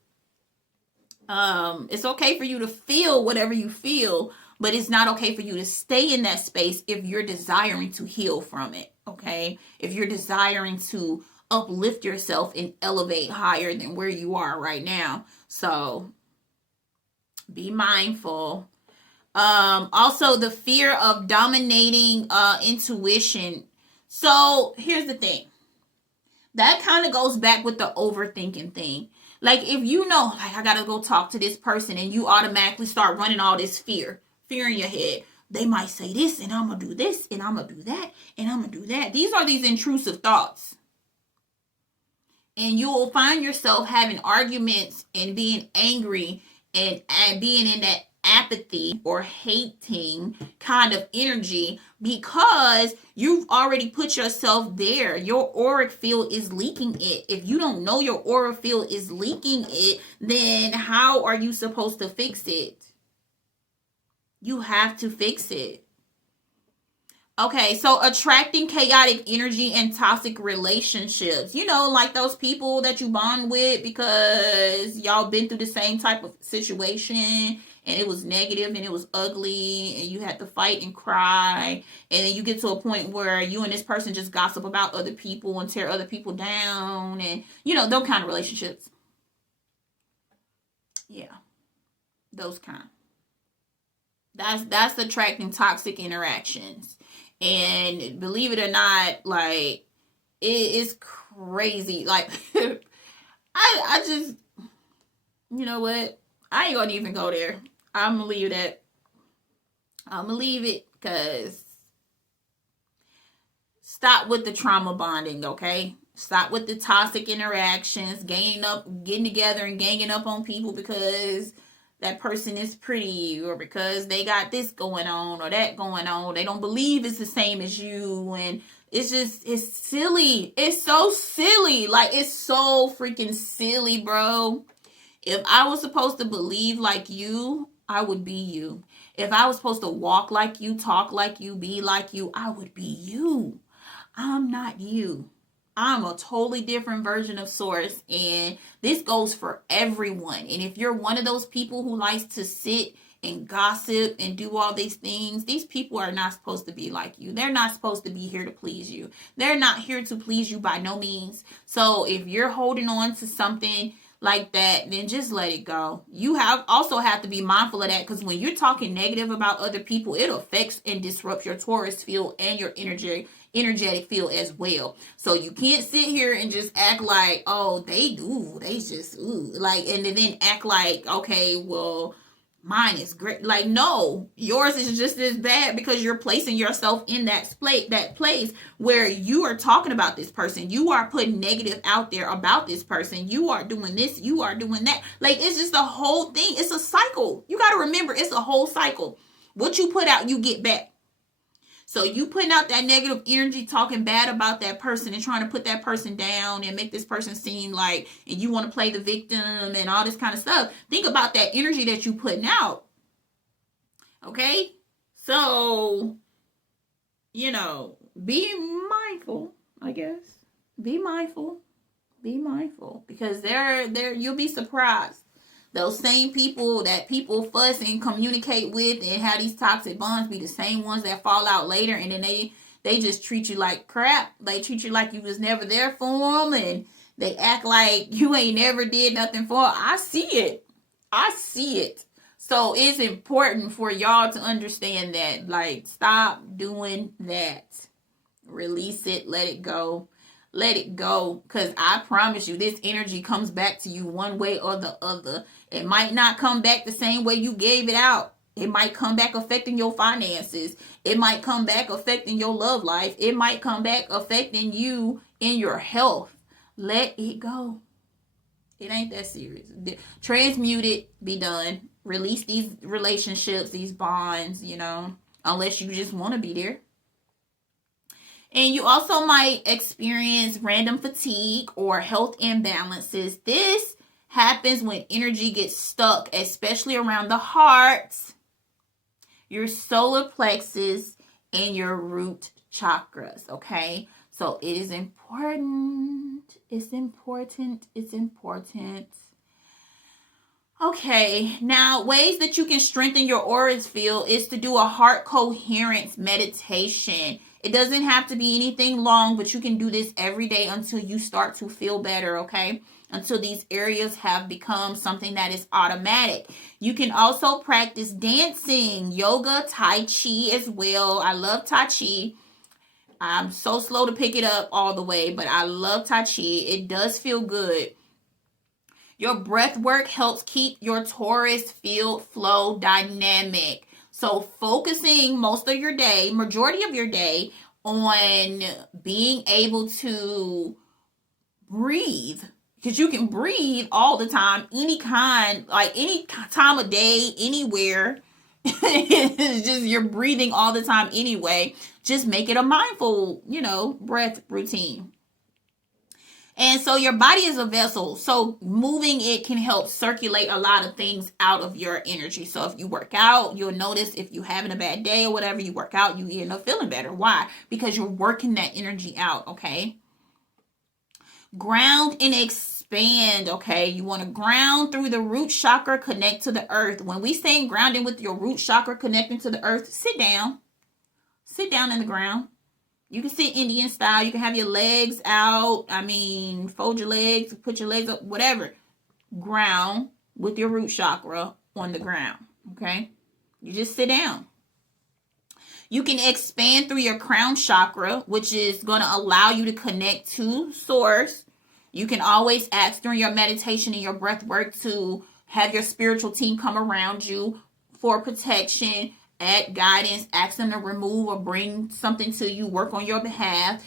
It's okay for you to feel whatever you feel, but it's not okay for you to stay in that space if you're desiring to heal from it, okay? If you're desiring to uplift yourself and elevate higher than where you are right now. So be mindful. Also the fear of dominating intuition. So here's the thing. That kind of goes back with the overthinking thing. Like, if you know, like, I gotta go talk to this person, and you automatically start running all this fear in your head. They might say this, and I'm gonna do this, and I'm gonna do that, and I'm gonna do that. These are these intrusive thoughts. And you will find yourself having arguments and being angry and being in that apathy or hating kind of energy because you've already put yourself there. Your auric field is leaking it. If you don't know your aura field is leaking it, then how are you supposed to fix it? You have to fix it. Okay, so attracting chaotic energy and toxic relationships. You know, like those people that you bond with because y'all been through the same type of situation and it was negative and it was ugly and you had to fight and cry, and then you get to a point where you and this person just gossip about other people and tear other people down, and those kind of relationships. Yeah, those kind. That's attracting toxic interactions. And believe it or not, like, it is crazy. Like, I just, you know what? I ain't gonna even go there. I'm gonna leave that. I'm gonna leave it, because stop with the trauma bonding, okay? Stop with the toxic interactions, getting together and ganging up on people because that person is pretty, or because they got this going on or that going on. They don't believe it's the same as you, and it's silly. It's so silly. Like, it's so freaking silly, bro. If I was supposed to believe like you, I would be you. If I was supposed to walk like you, talk like you, be like you, I would be you. I'm not you. I'm a totally different version of Source, and this goes for everyone. And if you're one of those people who likes to sit and gossip and do all these things, these people are not supposed to be like you. They're not supposed to be here to please you. They're not here to please you by no means. So if you're holding on to something like that, then just let it go. You also have to be mindful of that, because when you're talking negative about other people, it affects and disrupts your Taurus field and your energetic field as well. So you can't sit here and just act like, oh, they just like, and then act like, okay, well, mine is great. Like, no, yours is just as bad, because you're placing yourself in that place where you are talking about this person. You are putting negative out there about this person. You are doing this, you are doing that. Like, it's just a whole thing. It's a cycle. You got to remember, it's a whole cycle. What you put out, you get back. So you putting out that negative energy, talking bad about that person and trying to put that person down and make this person seem like, and you want to play the victim and all this kind of stuff. Think about that energy that you putting out. Okay? So, be mindful, I guess. Be mindful. Be mindful. Because you'll be surprised. Those same people that people fuss and communicate with and have these toxic bonds be the same ones that fall out later, and then they just treat you like crap. They treat you like you was never there for them, and they act like you ain't never did nothing for them. I see it. So it's important for y'all to understand that. Like, stop doing that. Release it. Let it go. Let it go, because I promise you, this energy comes back to you one way or the other. It might not come back the same way you gave it out. It might come back affecting your finances. It might come back affecting your love life. It might come back affecting you in your health. Let it go. It ain't that serious. Transmute it. Be done. Release these relationships, these bonds, unless you just want to be there. And you also might experience random fatigue or health imbalances. This happens when energy gets stuck, especially around the heart, your solar plexus, and your root chakras, okay? So it is important. It's important. Okay, now ways that you can strengthen your aura's field is to do a heart coherence meditation. It doesn't have to be anything long, but you can do this every day until you start to feel better, okay? Until these areas have become something that is automatic. You can also practice dancing, yoga, Tai Chi as well. I love Tai Chi. I'm so slow to pick it up all the way, but I love Tai Chi. It does feel good. Your breath work helps keep your Taurus field flow dynamic. So focusing most of your day, majority of your day, on being able to breathe, because you can breathe all the time, any time of day, anywhere. It's just you're breathing all the time anyway. Just make it a mindful, breath routine. And so your body is a vessel. So moving it can help circulate a lot of things out of your energy. So if you work out, you'll notice if you're having a bad day or whatever, you work out, you end up feeling better. Why? Because you're working that energy out, okay? Ground and expand expand, okay? You want to ground through the root chakra, connect to the earth. When we say grounding with your root chakra connecting to the earth, sit down. Sit down in the ground. You can sit Indian style. You can have your legs out. Fold your legs, put your legs up, whatever. Ground with your root chakra on the ground, okay? You just sit down. You can expand through your crown chakra, which is going to allow you to connect to source. You can always ask during your meditation and your breath work to have your spiritual team come around you for protection, add guidance, ask them to remove or bring something to you, work on your behalf.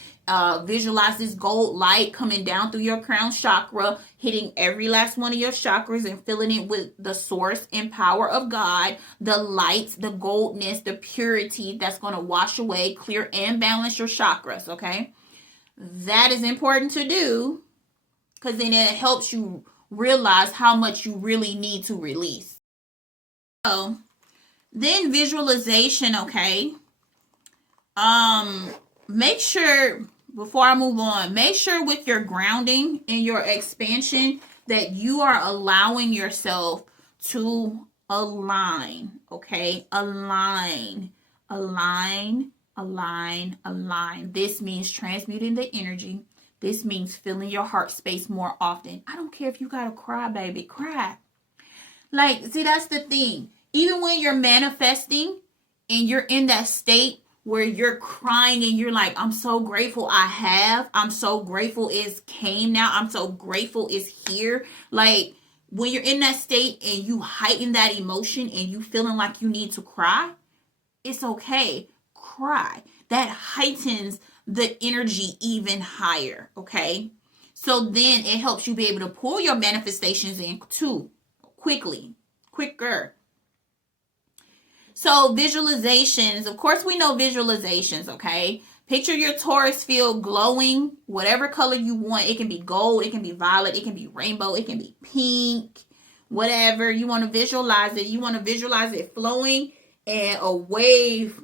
Visualize this gold light coming down through your crown chakra, hitting every last one of your chakras and filling it with the source and power of God, the light, the goldness, the purity that's going to wash away, clear, and balance your chakras, okay? That is important to do because then it helps you realize how much you really need to release. So, then visualization, okay? Make sure, before I move on, make sure with your grounding and your expansion that you are allowing yourself to align, okay? Align. This means transmuting the energy. This means filling your heart space more often. I don't care if you gotta cry, baby, cry. Like, see, that's the thing. Even when you're manifesting and you're in that state where you're crying and you're like, I'm so grateful I'm so grateful it's came now. I'm so grateful it's here. Like, when you're in that state and you heighten that emotion and you feeling like you need to cry, it's okay. Cry. That heightens the energy even higher, okay? So then it helps you be able to pull your manifestations in too, quicker. So visualizations, of course we know visualizations, okay? Picture your Taurus field glowing, whatever color you want. It can be gold, it can be violet, it can be rainbow, it can be pink, whatever. You want to visualize it. You want to visualize it flowing and a wave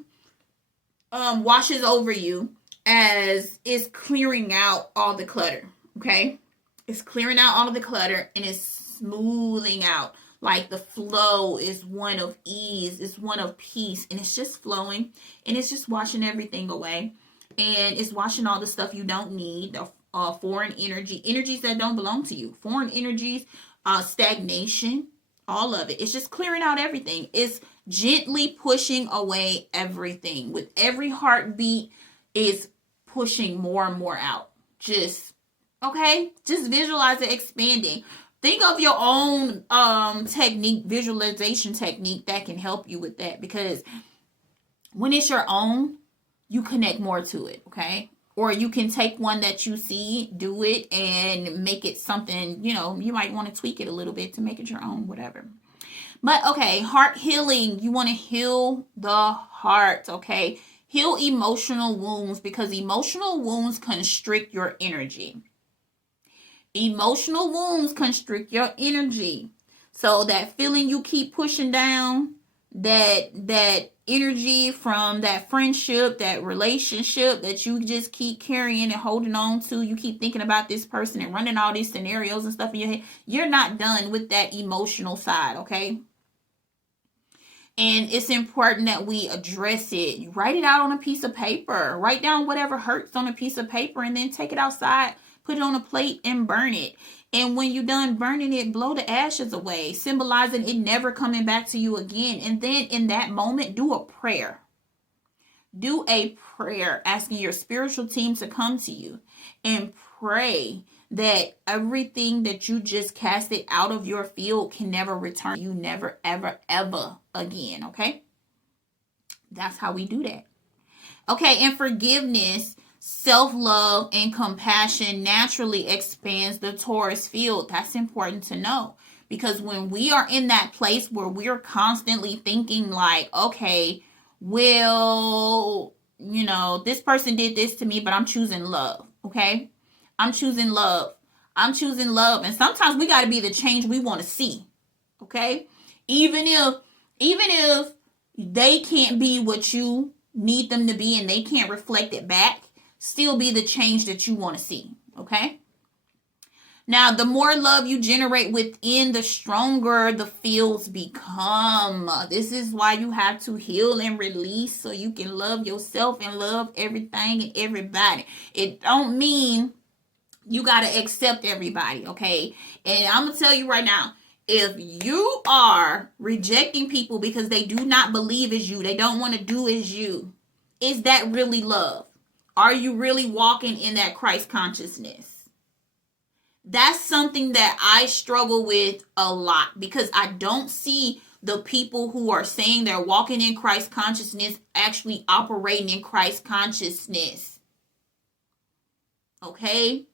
washes over you as it's clearing out all the clutter, okay? It's clearing out all of the clutter and it's smoothing out. Like the flow is one of ease, it's one of peace, and it's just flowing and it's just washing everything away. And it's washing all the stuff you don't need, the foreign energies that don't belong to you, foreign energies, stagnation, all of it. It's just clearing out everything. It's gently pushing away everything. With every heartbeat, it's pushing more and more out. Just visualize it expanding. Think of your own technique, visualization technique that can help you with that, because when it's your own, you connect more to it, okay? Or you can take one that you see, do it, and make it something, you might want to tweak it a little bit to make it your own, whatever. But, okay, heart healing. You want to heal the heart, okay? Heal emotional wounds, because emotional wounds constrict your energy. Emotional wounds constrict your energy. So that feeling you keep pushing down, that energy from that friendship, that relationship that you just keep carrying and holding on to, you keep thinking about this person and running all these scenarios and stuff in your head. You're not done with that emotional side, okay? And it's important that we address it. You write it out on a piece of paper. Write down whatever hurts on a piece of paper and then take it outside, put it on a plate and burn it. And when you're done burning it, blow the ashes away, symbolizing it never coming back to you again. And then in that moment, do a prayer. Do a prayer asking your spiritual team to come to you and pray that everything that you just casted out of your field can never return you, never, ever, ever again, okay? That's how we do that. Okay, and forgiveness, self-love, and compassion naturally expands the Taurus field. That's important to know, because when we are in that place where we're constantly thinking like, okay, well, this person did this to me, but I'm choosing love, okay? I'm choosing love. And sometimes we got to be the change we want to see, okay? Even if they can't be what you need them to be and they can't reflect it back, still be the change that you want to see, okay? Now, the more love you generate within, the stronger the fields become. This is why you have to heal and release so you can love yourself and love everything and everybody. It don't mean you got to accept everybody, okay? And I'm going to tell you right now, if you are rejecting people because they do not believe as you, they don't want to do as you, is that really love? Are you really walking in that Christ consciousness? That's something that I struggle with a lot because I don't see the people who are saying they're walking in Christ consciousness actually operating in Christ consciousness. Okay?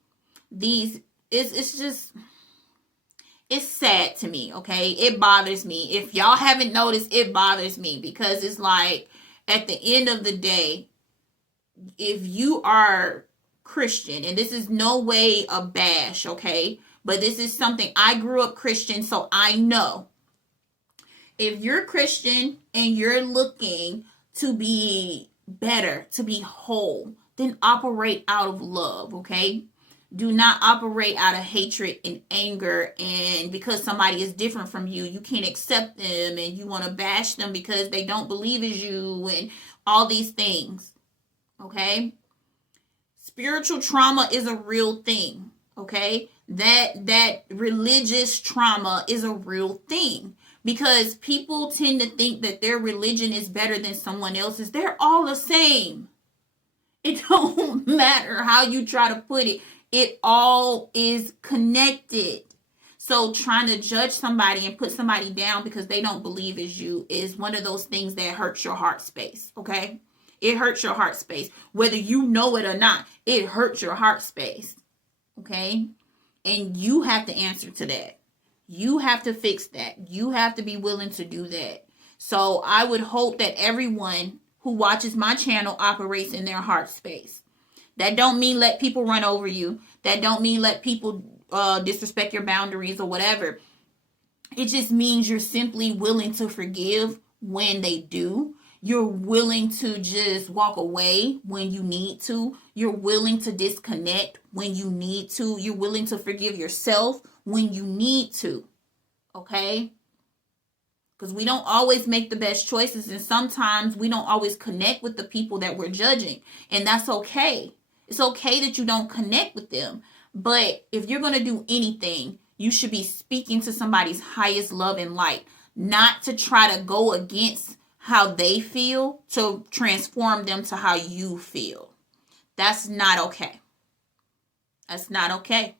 It's just, it's sad to me, okay? It bothers me. If y'all haven't noticed, it bothers me because it's like at the end of the day, if you are Christian, and this is no way a bash, okay? But this is something, I grew up Christian, so I know. If you're Christian and you're looking to be better, to be whole, then operate out of love, okay? Do not operate out of hatred and anger, and because somebody is different from you, you can't accept them and you want to bash them because they don't believe as you and all these things, okay? Spiritual trauma is a real thing, okay? That religious trauma is a real thing because people tend to think that their religion is better than someone else's. They're all the same. It don't matter how you try to put it. It all is connected. So trying to judge somebody and put somebody down because they don't believe as you is one of those things that hurts your heart space, okay? It hurts your heart space. Whether you know it or not, it hurts your heart space. Okay? And you have to answer to that. You have to fix that. You have to be willing to do that. So I would hope that everyone who watches my channel operates in their heart space. That don't mean let people run over you. That don't mean let people disrespect your boundaries or whatever. It just means you're simply willing to forgive when they do. You're willing to just walk away when you need to. You're willing to disconnect when you need to. You're willing to forgive yourself when you need to. Okay? Because we don't always make the best choices, and sometimes we don't always connect with the people that we're judging. And that's okay. It's okay that you don't connect with them. But if you're going to do anything, you should be speaking to somebody's highest love and light, not to try to go against how they feel to transform them to how you feel. That's not okay. That's not okay.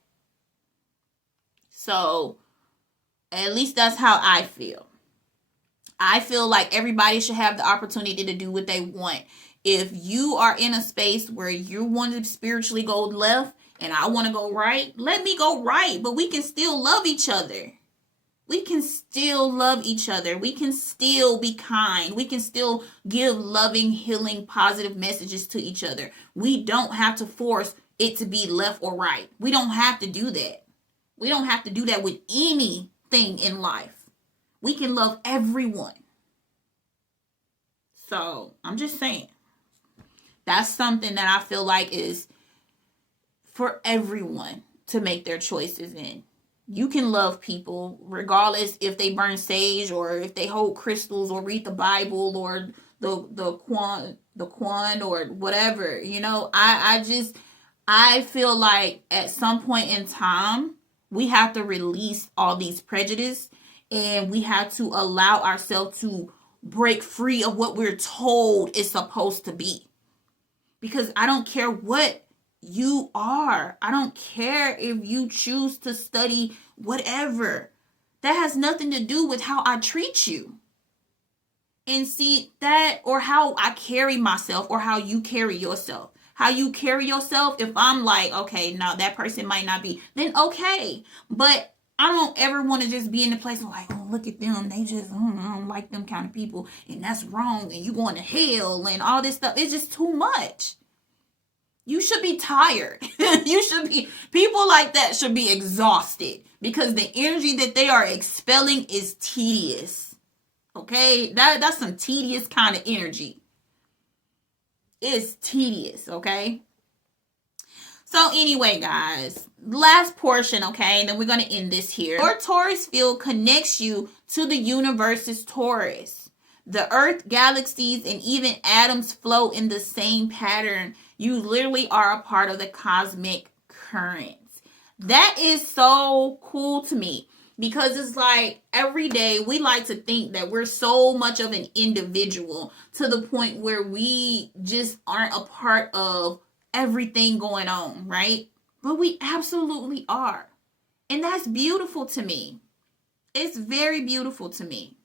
So, at least that's how I feel. I feel like everybody should have the opportunity to do what they want. If you are in a space where you want to spiritually go left and I want to go right, let me go right. But we can still love each other. We can still love each other. We can still be kind. We can still give loving, healing, positive messages to each other. We don't have to force it to be left or right. We don't have to do that. We don't have to do that with anything in life. We can love everyone. So, I'm just saying. That's something that I feel like is for everyone to make their choices in. You can love people regardless if they burn sage or if they hold crystals or read the Bible or the Quan or whatever. You know, I feel like at some point in time we have to release all these prejudice and we have to allow ourselves to break free of what we're told is supposed to be. Because I don't care what you are. I don't care if you choose to study whatever. That has nothing to do with how I treat you. And see that, or how I carry myself, or how you carry yourself. How you carry yourself, if I'm like, okay, no, that person might not be, then okay. But I don't ever want to just be in the place of like, oh, look at them. They just, I don't like them kind of people. And that's wrong. And you going to hell and all this stuff. It's just too much. You should be tired. People like that should be exhausted because the energy that they are expelling is tedious. Okay? That's some tedious kind of energy. It's tedious, okay? So anyway, guys, last portion, okay, and then we're going to end this here. Your Taurus field connects you to the universe's Taurus. The Earth, galaxies, and even atoms flow in the same pattern. You literally are a part of the cosmic currents. That is so cool to me, because it's like every day we like to think that we're so much of an individual to the point where we just aren't a part of everything going on, right? But we absolutely are. And that's beautiful to me. It's very beautiful to me.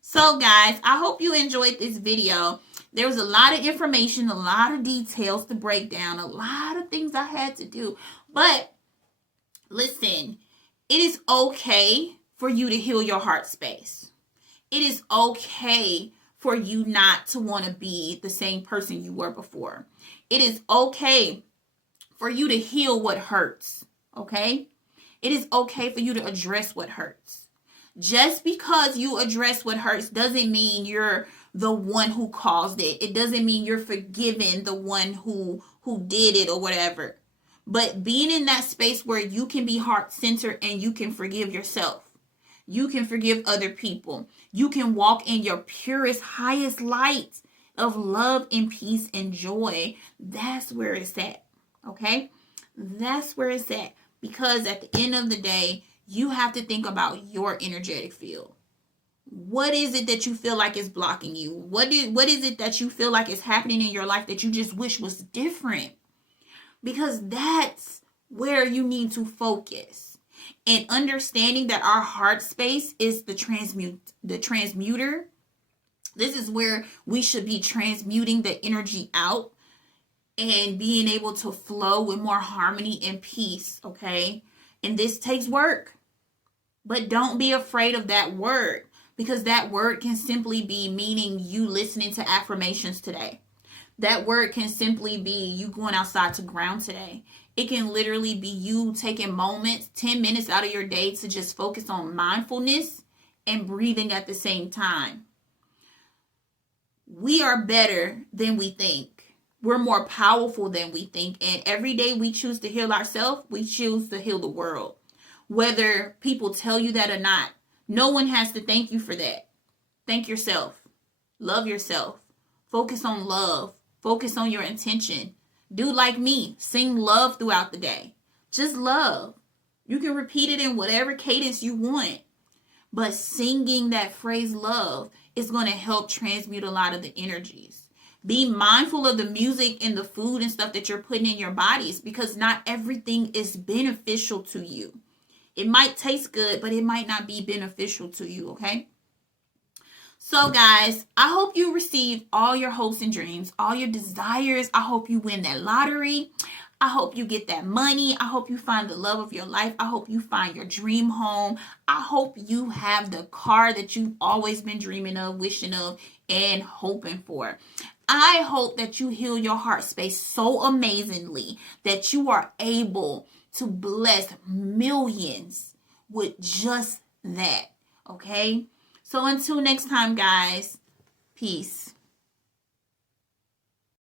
So guys, I hope you enjoyed this video. There was a lot of information, a lot of details to break down, a lot of things I had to do. But listen, it is okay for you to heal your heart space. It is okay for you not to want to be the same person you were before. It is okay for you to heal what hurts, okay? It is okay for you to address what hurts. Just because you address what hurts doesn't mean you're the one who caused it. It doesn't mean you're forgiving the one who did it or whatever. But being in that space where you can be heart-centered and you can forgive yourself. You can forgive other people. You can walk in your purest, highest light of love and peace and joy. That's where it's at, okay? That's where it's at. Because at the end of the day, you have to think about your energetic field. What is it that you feel like is blocking you? What is it that you feel like is happening in your life that you just wish was different? Because that's where you need to focus. And understanding that our heart space is the transmuter. This is where we should be transmuting the energy out and being able to flow with more harmony and peace, okay? And this takes work. But don't be afraid of that word, because that word can simply be meaning you listening to affirmations today. That word can simply be you going outside to ground today. It can literally be you taking moments, 10 minutes out of your day to just focus on mindfulness and breathing at the same time. We are better than we think. We're more powerful than we think. And every day we choose to heal ourselves, we choose to heal the world. Whether people tell you that or not, no one has to thank you for that. Thank yourself. Love yourself. Focus on love. Focus on your intention. Do like me. Sing love throughout the day. Just love. You can repeat it in whatever cadence you want. But singing that phrase love is going to help transmute a lot of the energies. Be mindful of the music and the food and stuff that you're putting in your bodies, because not everything is beneficial to you. It might taste good, but it might not be beneficial to you, okay? So guys, I hope you receive all your hopes and dreams, all your desires. I hope you win that lottery. I hope you get that money. I hope you find the love of your life. I hope you find your dream home. I hope you have the car that you've always been dreaming of, wishing of, and hoping for. I hope that you heal your heart space so amazingly that you are able to bless millions with just that, okay? So until next time, guys, peace.